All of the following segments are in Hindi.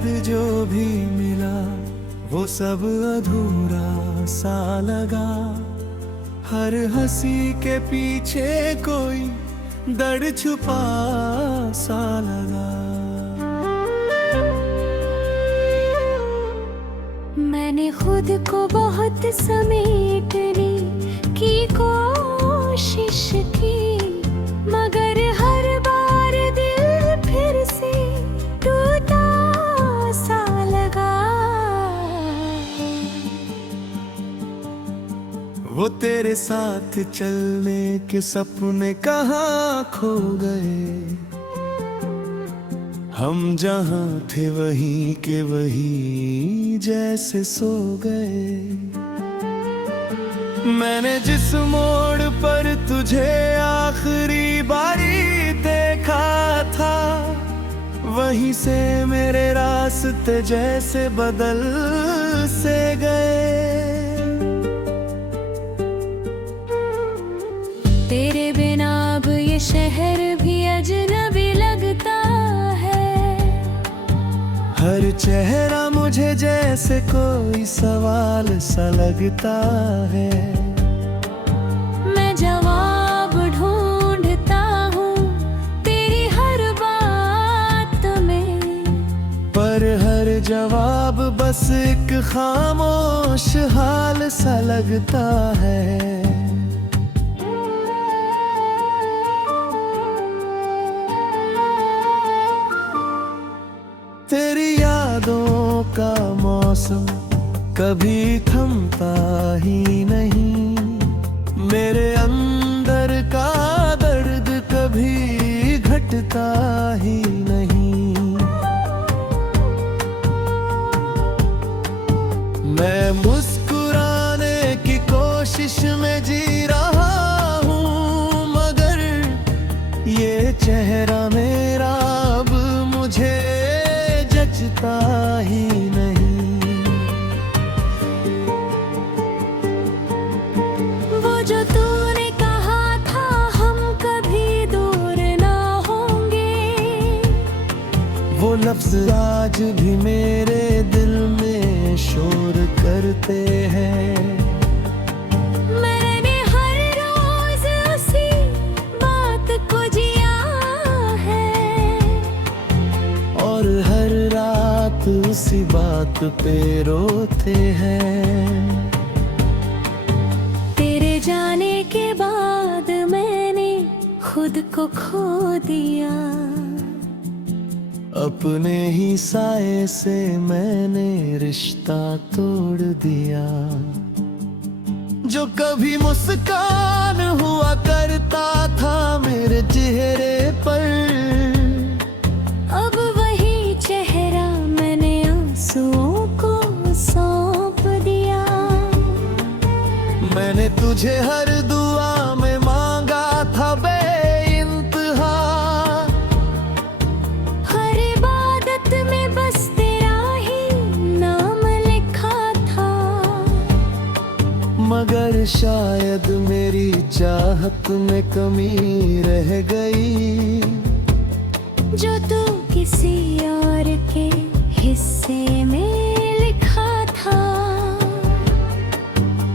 बाद जो भी मिला वो सब अधूरा सा लगा। हर हंसी के पीछे कोई दर्द छुपा सा लगा। मैंने खुद को बहुत समेटने की कोशिश की, मगर हर बार दिल फिर से टूटा सा लगा। वो तेरे साथ चलने के सपने कहाँ खो गए। हम जहाँ थे वहीं के वहीं जैसे सो गए। मैंने जिस मोड़ पर तुझे आखिरी बारी देखा था, वहीं से मेरे रास्ते जैसे बदल से गए। तेरे बिना अब ये शहर भी अजनबी लगता है। हर चेहरा मुझे जैसे कोई सवाल सा लगता है। मैं जवाब ढूंढता हूँ तेरी हर बात में, पर हर जवाब बस एक खामोश हाल सा लगता है। तेरी यादों का मौसम कभी थमता ही नहीं। मेरे अंदर का दर्द कभी घटता ही नहीं। मैं मुस्कुराने की कोशिश में जी रहा हूँ, मगर ये चेहरा मेरा अब मुझे जचता ही नहीं। वो जो तूने कहा था हम कभी दूर ना होंगे, वो लफ्ज आज भी मेरे दिल में शोर करते हैं। मैंने हर रोज उसी बात को जिया है, और हर रात उसी बात पे रोते हैं। तेरे जाने के बाद मैंने खुद को खो दिया। अपने ही साए से मैंने रिश्ता तोड़ दिया। जो कभी मुस्कान हुआ करता था मेरे चेहरे पर, अब वही चेहरा मैंने आंसुओं को सौंप दिया। मैंने तुझे हर दुआ में मांगा था बेइंतहा। हर इबादत में बस तेरा ही नाम लिखा था, मगर शायद मेरी चाहत में कमी रह गई। जो तू किसी और के हिस्से में लिखा था।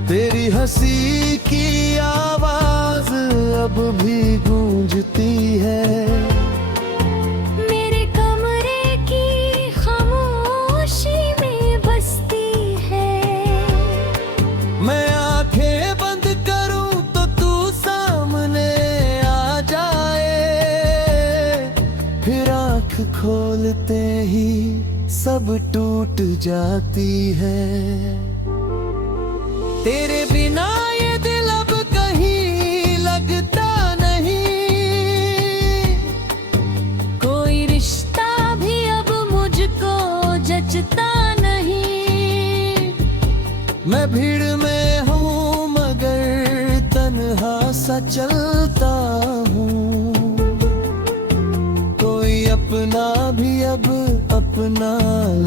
तेरी हंसी की आवाज अब भी गूंजती है। मेरे कमरे की खामोशी में बसती है। मैं आंखें बंद करूं तो तू सामने आ जाए, फिर आंख खोलते ही सब टूट जाती है। तेरे बिना ये दिल अब कहीं लगता नहीं। कोई रिश्ता भी अब मुझको जचता नहीं। मैं भीड़ में हूँ मगर तन्हा सा चलता हूँ। कोई अपना भी अब अपना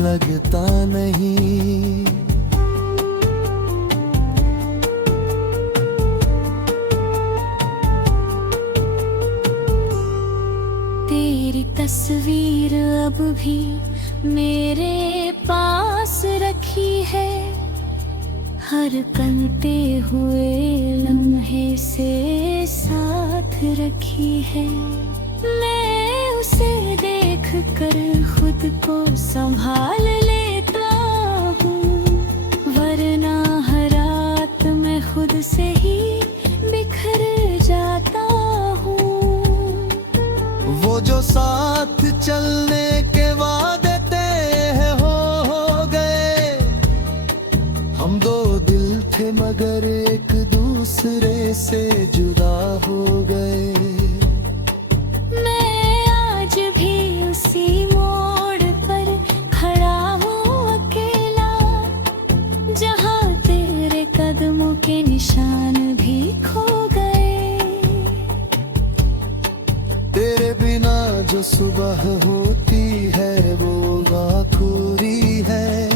लगता नहीं। तेरी तस्वीर अब भी मेरे पास रखी है, हर कलते हुए लम्हे से साथ रखी है। मैं उसे देख कर खुद को संभाल लेता हूँ, वरना हर रात मैं खुद से ही बिखर जाता हूँ। वो जो साथ चलने के वादे तय हो गए, हम दो दिल थे मगर एक दूसरे से जुदा हो गए। मैं आज भी उसी मोड़ पर खड़ा हूँ अकेला, जहाँ तेरे कदमों के निशान भी खो गए। तेरे बिना जो सुबह होती है वो आखुरी है,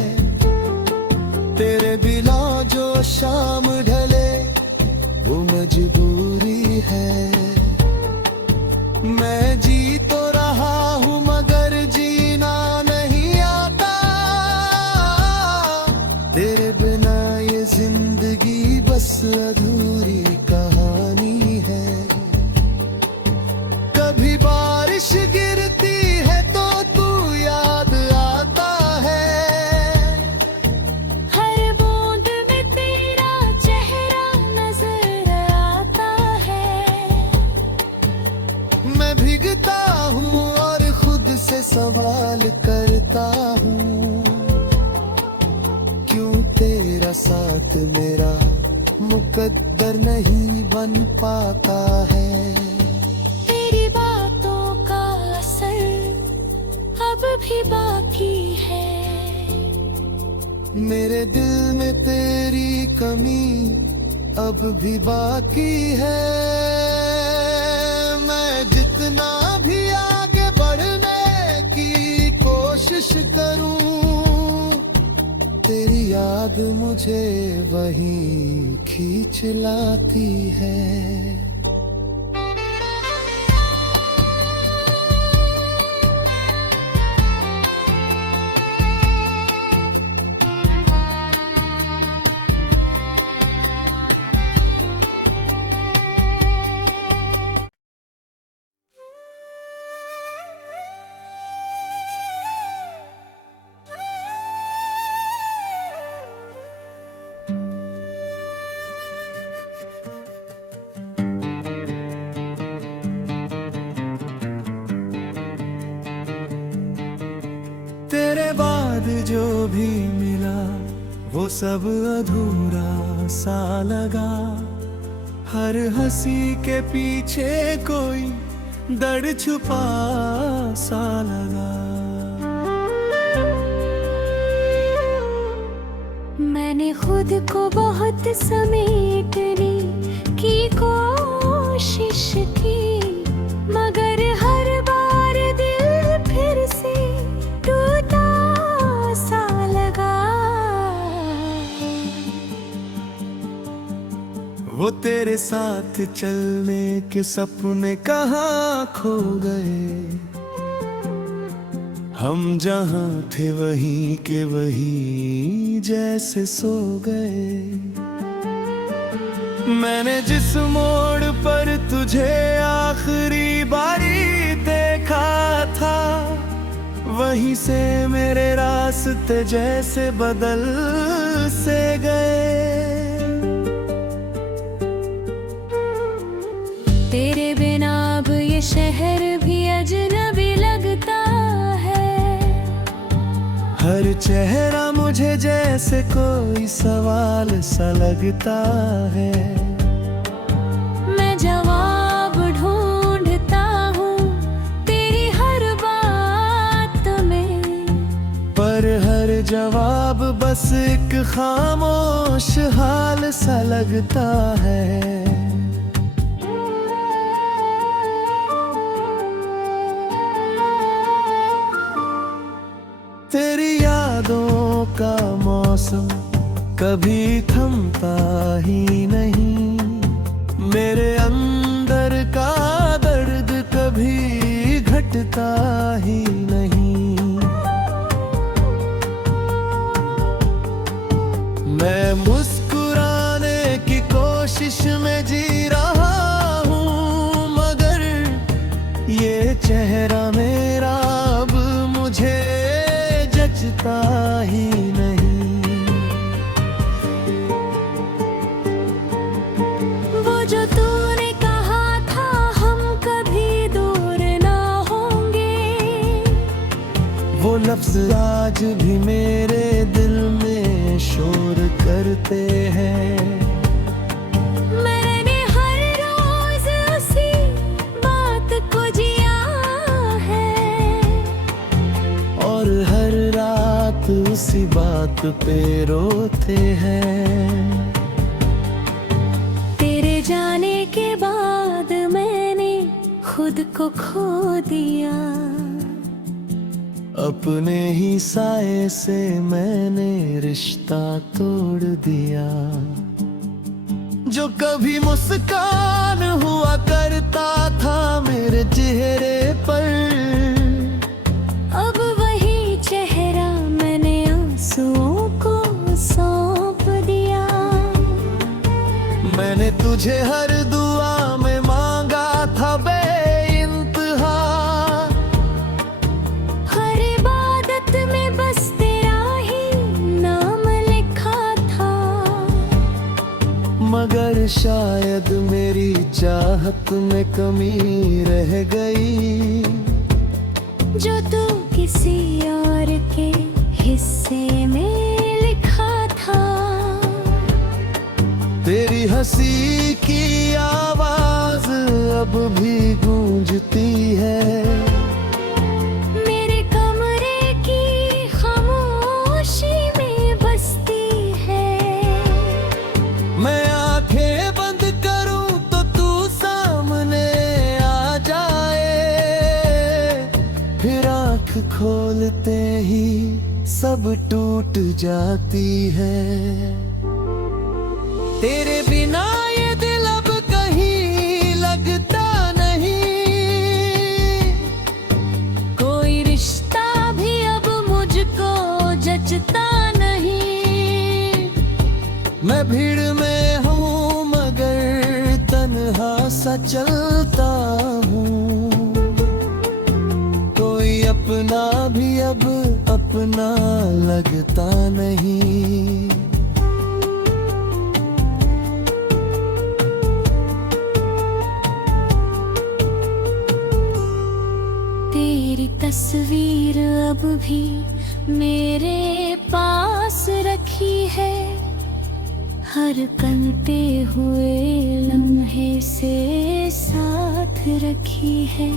तेरे बिना जो शाम ढले वो मजबूरी है। मैं जी तो रहा हूँ मगर जीना नहीं आता, तेरे बिना ये जिंदगी बस अधूरी कहानी है। कभी बारिश गिरती है तो तू याद आता है, हर बूंद में तेरा चेहरा नजर आता है। मैं भीगता हूँ और खुद से सवाल करता हूँ, क्यों तेरा साथ मेरा मुकद्दर नहीं बन पाता है। तेरी बातों का असर अब भी बाकी है, मेरे दिल में तेरी कमी अब भी बाकी है। मैं जितना भी आगे बढ़ने की कोशिश करूं, तेरी याद मुझे वहीं खींच लाती है। तेरे बाद जो भी मिला वो सब अधूरा सा लगा, हर हंसी के पीछे कोई दर्द छुपा सा लगा। मैंने खुद को बहुत समेटने की कोशिश की, मगर हर बार दिल फिर से टूटा सा लगा। वो तेरे साथ चलने के सपने कहाँ खो गए, हम जहाँ थे वहीं के वहीं जैसे सो गए। मैंने जिस मोड़ पर तुझे आखिरी बारी देखा था, वहीं से मेरे रास्ते जैसे बदल से गए। तेरे बिना अब ये शहर भी अजनबी लगता है, हर चेहरा मुझे जैसे कोई सवाल सा लगता है। मैं जवाब ढूंढता हूँ तेरी हर बात में, पर हर जवाब बस एक खामोश हाल सा लगता है। तेरी यादों का मौसम कभी थमता ही नहीं, मेरे अंदर का दर्द कभी घटता ही नहीं। लफ्ज आज भी मेरे दिल में शोर करते हैं। मैंने हर रोज उसी बात को जिया है और हर रात उसी बात पे रोते हैं। तेरे जाने के बाद मैंने खुद को खो दिया। अपने ही साए से मैंने रिश्ता तोड़ दिया। जो कभी मुस्कान हुआ करता था मेरे चेहरे पर, अब वही चेहरा मैंने आंसुओं को सौंप दिया। मैंने तुझे हर दुआ में मांगा था बेइंतहा, हर इबादत में बस तेरा ही नाम लिखा था। मगर शायद मेरी चाहत में कमी रह गई, जो तू किसी और के हिस्से में लिखा था। तेरी हंसी की आवाज अब भी गूंजती है। मेरे कमरे की खामोशी में बसती है। मैं आंखें बंद करूं तो तू सामने आ जाए, फिर आंख खोलते ही सब टूट जाती है। तेरे बिना ये दिल अब कहीं लगता नहीं, कोई रिश्ता भी अब मुझको जचता नहीं। मैं भीड़ में हूँ मगर तन्हा सा चलता हूँ। कोई अपना भी अब अपना लगता नहीं। तेरी तस्वीर अब भी मेरे पास रखी है, हर कलते हुए लम्हे से साथ रखी है।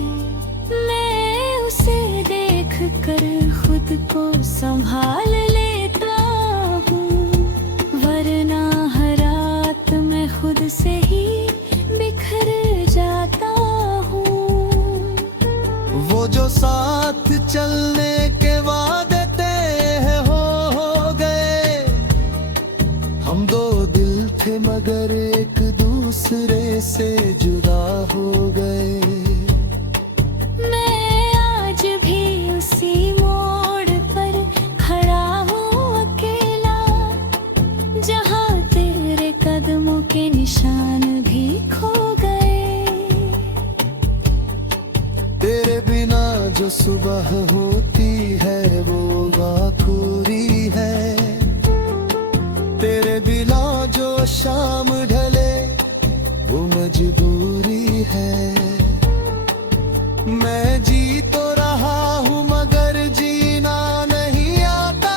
मैं उसे देख कर खुद को संभाल लेता हूँ, वरना हर रात मैं खुद से ही बिखर जाता हूँ। वो जो साथ चलने के वादे तय हो गए, हम दो दिल थे मगर एक दूसरे से जुदा हो गए। मैं आज भी उसी मोड़ पर खड़ा हूँ अकेला, जहाँ तेरे कदमों के निशान भी खो गए। तेरे बिना जो सुबह होती है वो आखुरी है, तेरे बिना जो शाम ढले वो मजबूरी है। मैं जी तो रहा हूँ मगर जीना नहीं आता,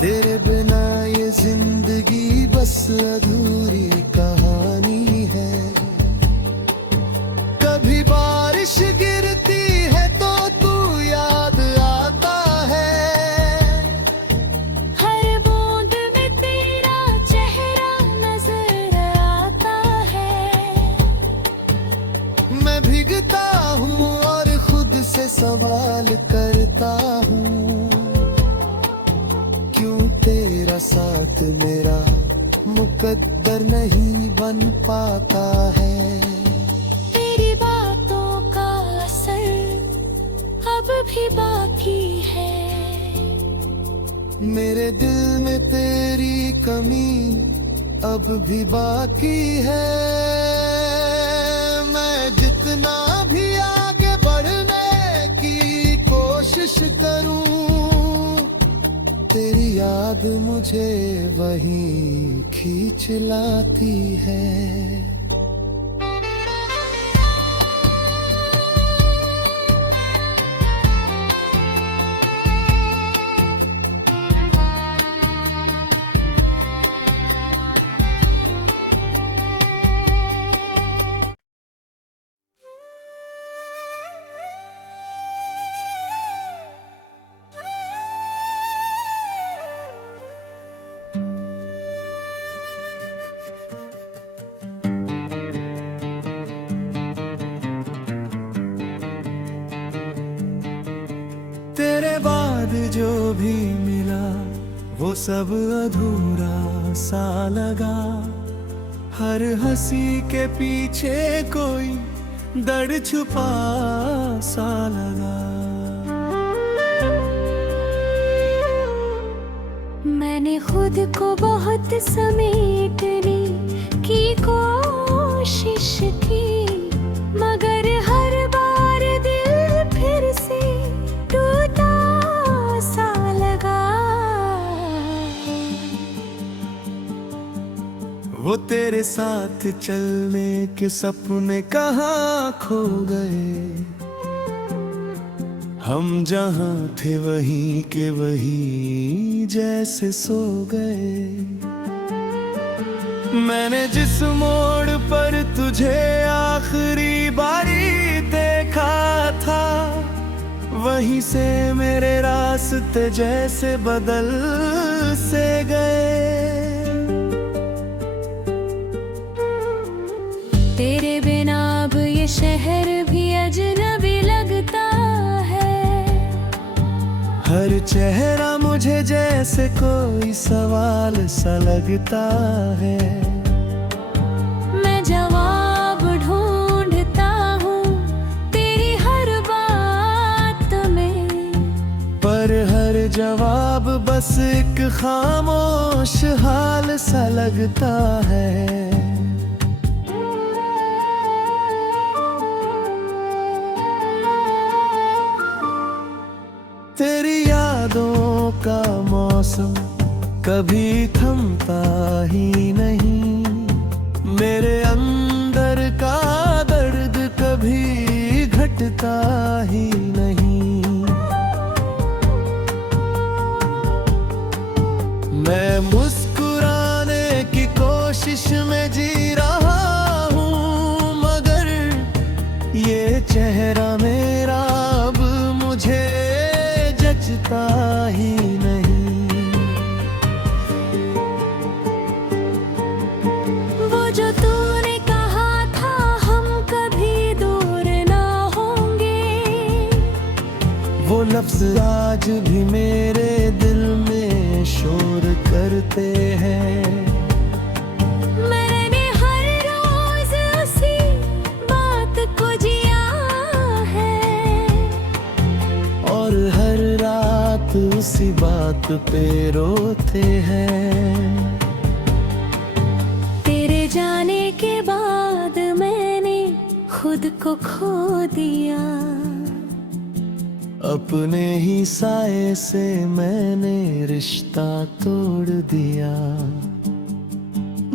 तेरे बिना ये जिंदगी बस अधूरी कहानी है। कभी बारिश गिरती है तो तू याद आता है, हर बूंद में तेरा चेहरा नजर आता है। मैं भीगता हूँ और खुद से सवाल करता हूँ, क्यों तेरा साथ मेरा मुकद्दर नहीं बन पाता है। तेरी बातों का असर अब भी बाकी है। मेरे दिल में तेरी कमी अब भी बाकी है। मैं जितना भी आगे बढ़ने की कोशिश करूं, तेरी याद मुझे वहीं खींच लाती है। तेरे बाद जो भी मिला वो सब अधूरा सा लगा। हर हंसी के पीछे कोई दर्द छुपा सा लगा। मैंने खुद को बहुत समेटने की कोशिश की, मगर हर बार दिल फिर से टूटा सा लगा। वो तेरे साथ चलने के सपने कहाँ खो गए। हम जहाँ थे वहीं के वहीं जैसे सो गए। मैंने जिस मोड़ पर तुझे आखिरी बारी देखा था, वहीं से मेरे रास्ते जैसे बदल से गए। तेरे बिना अब ये शहर भी अजनबी लगता है। हर चेहरा मुझे जैसे कोई सवाल सा लगता है। मैं जवाब ढूंढता हूँ तेरी हर बात में, पर हर जवाब बस एक खामोश हाल सा लगता है। तेरी यादों का मौसम कभी थमता ही नहीं। मेरे अंदर का दर्द कभी घटता ही नहीं। मैं मुस्कुराने की कोशिश में जी रहा हूँ, मगर ये चेहरा मेरा अब मुझे जचता ही नहीं। वो जो तूने कहा था हम कभी दूर ना होंगे, वो लफ्ज आज भी मेरे दिल में शोर करते हैं। मैंने हर रोज उसी बात को जिया है, और हर रात उसी बात पे रोते हैं। तेरे जाने के बाद मैंने खुद को खो दिया। अपने ही साए से मैंने रिश्ता तोड़ दिया।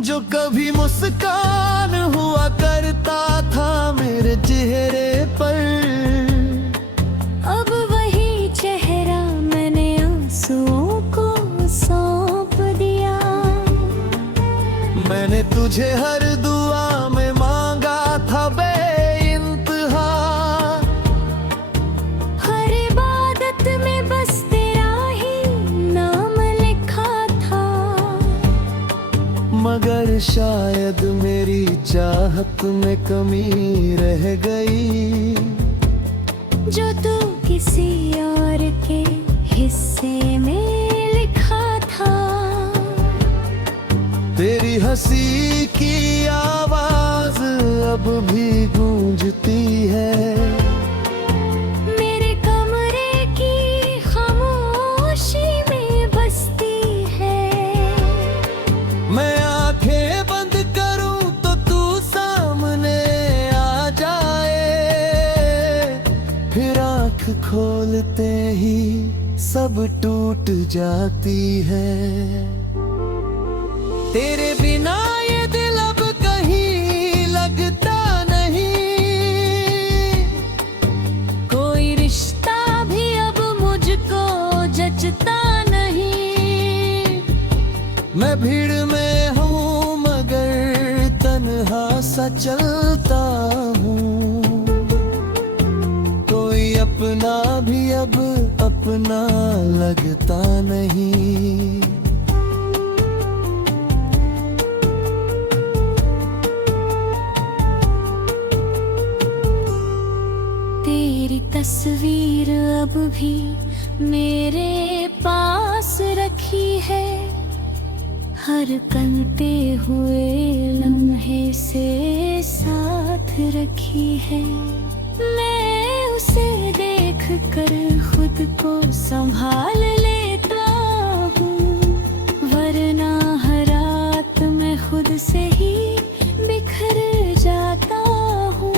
जो कभी मुस्कान हुआ करता था मेरे चेहरे पर, अब वही चेहरा मैंने आंसुओं को सौंप दिया। मैंने तुझे हर दुआ में मांगा था बेइंतहा। हर इबादत में बस तेरा ही नाम लिखा था, मगर शायद मेरी चाहत में कमी रह गई। जो तू किसी और के हिस्से में लिखा था। तेरी हंसी की आवाज अब भी गूंजती है। मेरे कमरे की खामोशी में बसती है। मैं आंखें बंद करूं तो तू सामने आ जाए, फिर आंख खोलते ही सब टूट जाती है। तेरे बिना ये दिल अब कहीं लगता नहीं। कोई रिश्ता भी अब मुझको जचता नहीं। मैं भीड़ में हूँ मगर तन्हा सा चलता हूँ। कोई अपना भी अब अपना लगता नहीं। तेरी तस्वीर अब भी मेरे पास रखी है, हर कनते हुए लम्हे से साथ रखी है। मैं उसे देख कर खुद को संभाल लेता हूँ, वरना हर रात मैं खुद से ही बिखर जाता हूँ।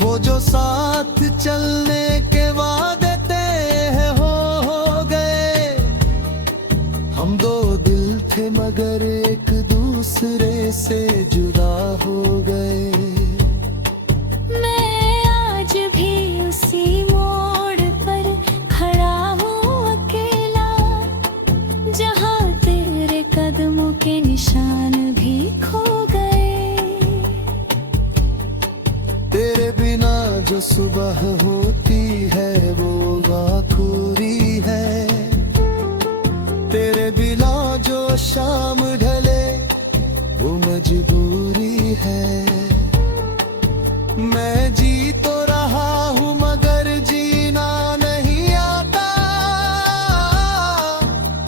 वो जो साथ चलने के वादे तय हो गए, हम दो दिल थे मगर एक दूसरे से जुदा हो गए। मैं आज भी उसी मोड़ पर खड़ा हूँ अकेला, जहाँ तेरे कदमों के निशान भी खो गए। तेरे बिना जो सुबह होती है वो आखुरी है, तेरे बिना जो शाम ढले वो मजबूरी है। मैं जी तो रहा हूँ मगर जीना नहीं आता,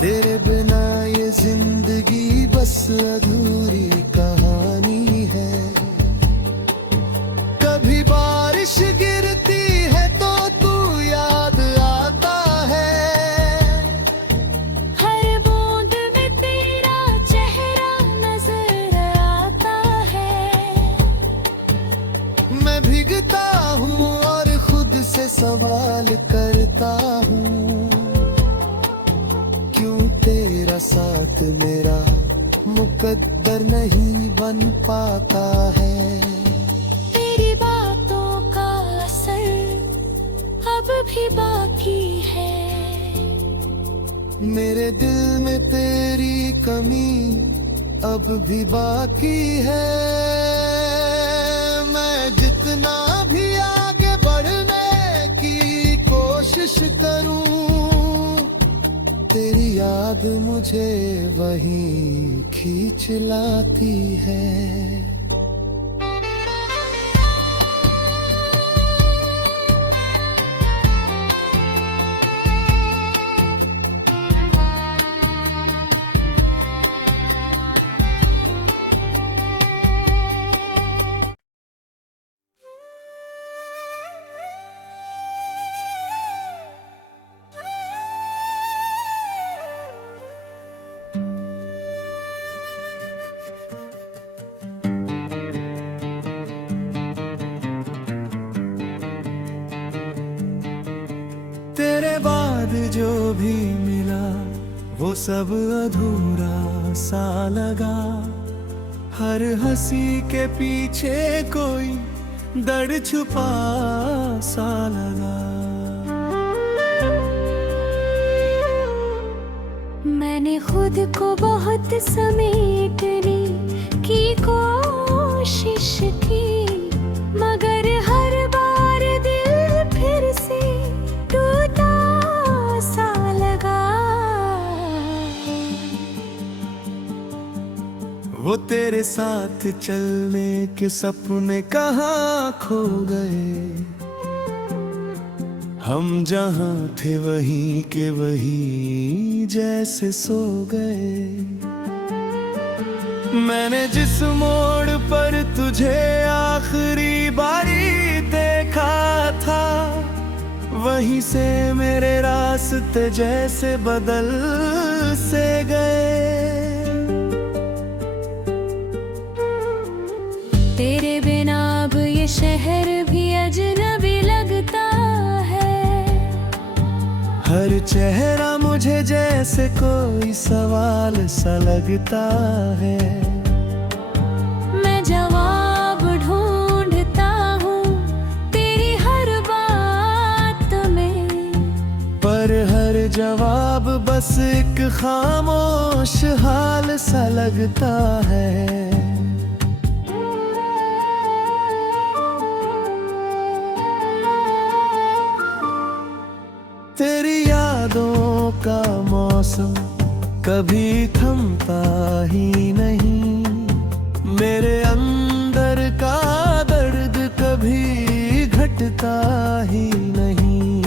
तेरे बिना ये जिंदगी बस अधूरी कहानी है। कभी बारिश गिरती है तो तू याद आता है, हर बूंद में तेरा चेहरा नजर आता है। मैं भीगता हूँ और खुद से सवाल करता हूँ, क्यों तेरा साथ मेरा मुकद्दर नहीं बन पाता है। तेरी बातों का असर अब भी बाकी है, मेरे दिल में तेरी कमी अब भी बाकी है। मैं जितना भी आगे बढ़ने की कोशिश करूं, तेरी याद मुझे वहीं खींच लाती है। तेरे बाद जो भी मिला वो सब अधूरा सा लगा, हर हंसी के पीछे कोई दर्द छुपा सा लगा। मैंने खुद को बहुत समेटने की कोशिश की, मगर हर बार दिल फिर से टूटा सा लगा। वो तेरे साथ चलने के सपने कहाँ खो गए, हम जहाँ थे वहीं के वहीं जैसे सो गए। मैंने जिस मोड़ पर तुझे आखिरी बारी देखा था, वहीं से मेरे रास्ते जैसे बदल से गए। तेरे बिना अब ये शहर भी अजनबी लगता है, हर चेहरा मुझे जैसे कोई सवाल सा लगता है। मैं जवाब ढूंढता हूँ तेरी हर बात में, पर हर जवाब बस एक खामोश हाल सा लगता है। तेरी यादों का मौसम कभी थमता ही नहीं, मेरे अंदर का दर्द कभी घटता ही नहीं।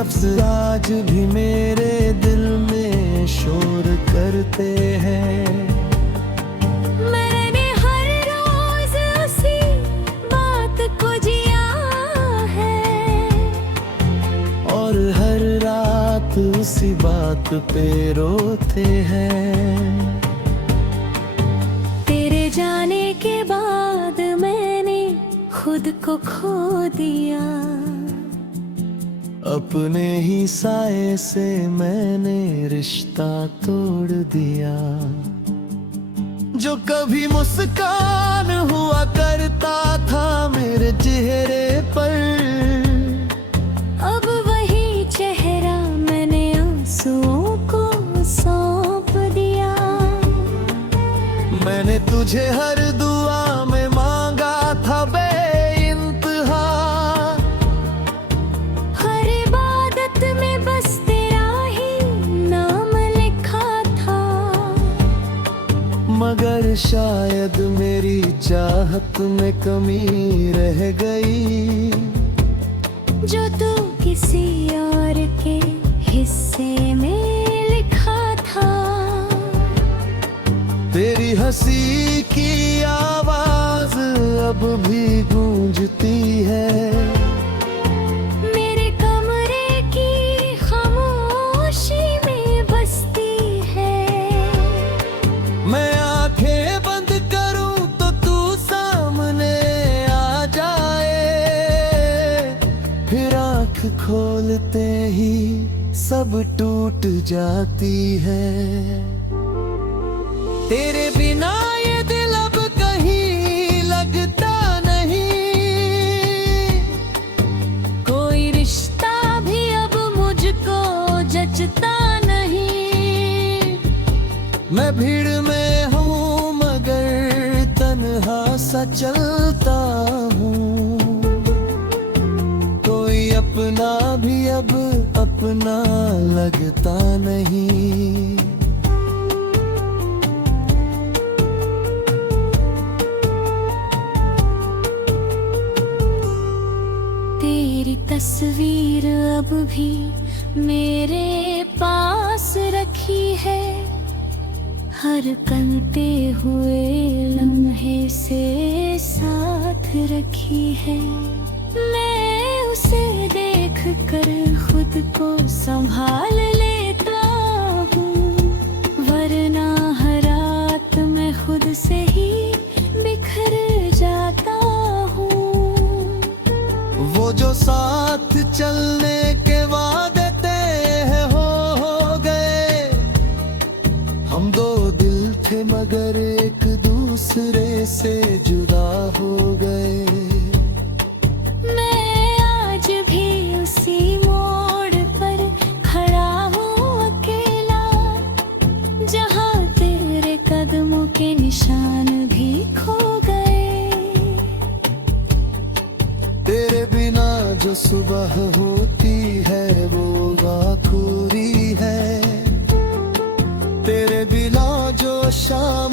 लफ्ज आज भी मेरे दिल में शोर करते हैं। मैंने हर रोज उसी बात को जिया है, और हर रात उसी बात पे रोते हैं। तेरे जाने के बाद मैंने खुद को खो दिया, अपने ही साए से मैंने रिश्ता तोड़ दिया। जो कभी मुस्कान हुआ करता था मेरे चेहरे पर, अब वही चेहरा मैंने आंसुओं को सौंप दिया। मैंने तुझे हर दुआ में मांगा था बेइंतहा, हर इबादत में बस तेरा ही नाम लिखा था। मगर शायद मेरी चाहत में कमी रह गई, जो तू किसी और के हिस्से में लिखा था। तेरी हंसी की आवाज अब भी गूंजती है, मेरे कमरे की खामोशी में बसती है। मैं आंखें बंद करूं तो तू सामने आ जाए, फिर आंख खोलते ही सब टूट जाती है। तेरे बिना ये दिल अब कहीं लगता नहीं, कोई रिश्ता भी अब मुझको जचता नहीं। मैं भीड़ में हूँ मगर तन्हा सा चलता हूँ, कोई अपना भी अब अपना लगता नहीं। तेरी तस्वीर अब भी मेरे पास रखी है, हर कलते हुए लम्हे से साथ रखी है। मैं उसे देख कर खुद को संभाल लेता हूँ, वरना हर रात मैं खुद से ही बिखर जाता हूँ। वो जो साथ चलने के वादे तय हो गए, हम दो दिल थे मगर एक दूसरे से जुदा हो गए। मैं आज भी उसी मोड़ पर खड़ा हूँ अकेला, जहाँ तेरे कदमों के निशान भी खो गए। तेरे बिना जो सुबह होती है वो आखुरी है, तेरे बिना जो शाम